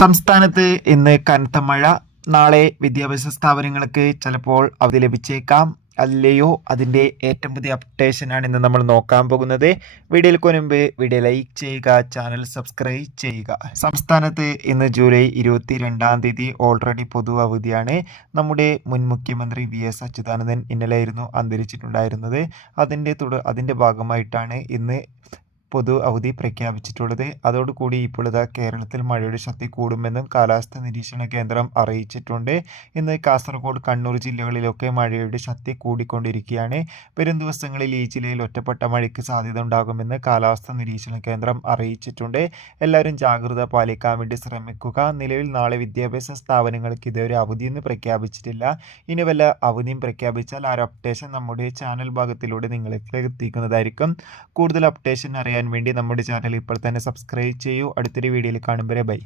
സംസ്ഥാനത്ത് ഇന്ന് കനത്ത മഴ. നാളെ വിദ്യാഭ്യാസ സ്ഥാപനങ്ങൾക്ക് ചിലപ്പോൾ അവധി ലഭിച്ചേക്കാം. അല്ലയോ അതിൻ്റെ ഏറ്റവും പുതിയ അപ്ഡേഷനാണ് ഇന്ന് നമ്മൾ നോക്കാൻ പോകുന്നത്. വീഡിയോയിൽ മുൻപ് വീഡിയോ ലൈക്ക് ചെയ്യുക, ചാനൽ സബ്സ്ക്രൈബ് ചെയ്യുക. സംസ്ഥാനത്ത് ഇന്ന് ജൂലൈ 22 ഓൾറെഡി പൊതു അവധിയാണ്. നമ്മുടെ മുൻ മുഖ്യമന്ത്രി VS അച്യുതാനന്ദൻ ഇന്നലെയായിരുന്നു അന്തരിച്ചിട്ടുണ്ടായിരുന്നത്. അതിൻ്റെ ഭാഗമായിട്ടാണ് ഇന്ന് പൊതു അവധി പ്രഖ്യാപിച്ചിട്ടുള്ളത്. അതോടുകൂടി ഇപ്പോൾ കേരളത്തിൽ മഴയുടെ ശക്തി കൂടുമെന്നും കാലാവസ്ഥാ നിരീക്ഷണ കേന്ദ്രം അറിയിച്ചിട്ടുണ്ട്. ഇന്ന് കാസർഗോഡ്, കണ്ണൂർ ജില്ലകളിലൊക്കെ മഴയുടെ ശക്തി കൂടിക്കൊണ്ടിരിക്കുകയാണ്. വരും ദിവസങ്ങളിൽ ഈ ജില്ലയിൽ ഒറ്റപ്പെട്ട മഴയ്ക്ക് സാധ്യത ഉണ്ടാകുമെന്ന് കാലാവസ്ഥാ നിരീക്ഷണ കേന്ദ്രം അറിയിച്ചിട്ടുണ്ട്. എല്ലാവരും ജാഗ്രത പാലിക്കാൻ വേണ്ടി ശ്രമിക്കുക. നിലവിൽ നാളെ വിദ്യാഭ്യാസ സ്ഥാപനങ്ങൾക്ക് ഇതുവരെ അവധിയൊന്നും പ്രഖ്യാപിച്ചിട്ടില്ല. ഇനി വല്ല അവധിയും പ്രഖ്യാപിച്ചാൽ ആ അപ്ഡേഷൻ നമ്മുടെ ചാനൽ ഭാഗത്തിലൂടെ നിങ്ങളിലേക്ക് എത്തിക്കുന്നതായിരിക്കും. കൂടുതൽ അപ്ഡേഷൻ അറിയാൻ വേണ്ടി നമ്മുടെ ചാനൽ ഇപ്പോൾ തന്നെ സബ്സ്ക്രൈബ് ചെയ്യൂ. അടുത്തൊരു വീഡിയോയിൽ കാണും വരെ ബൈ.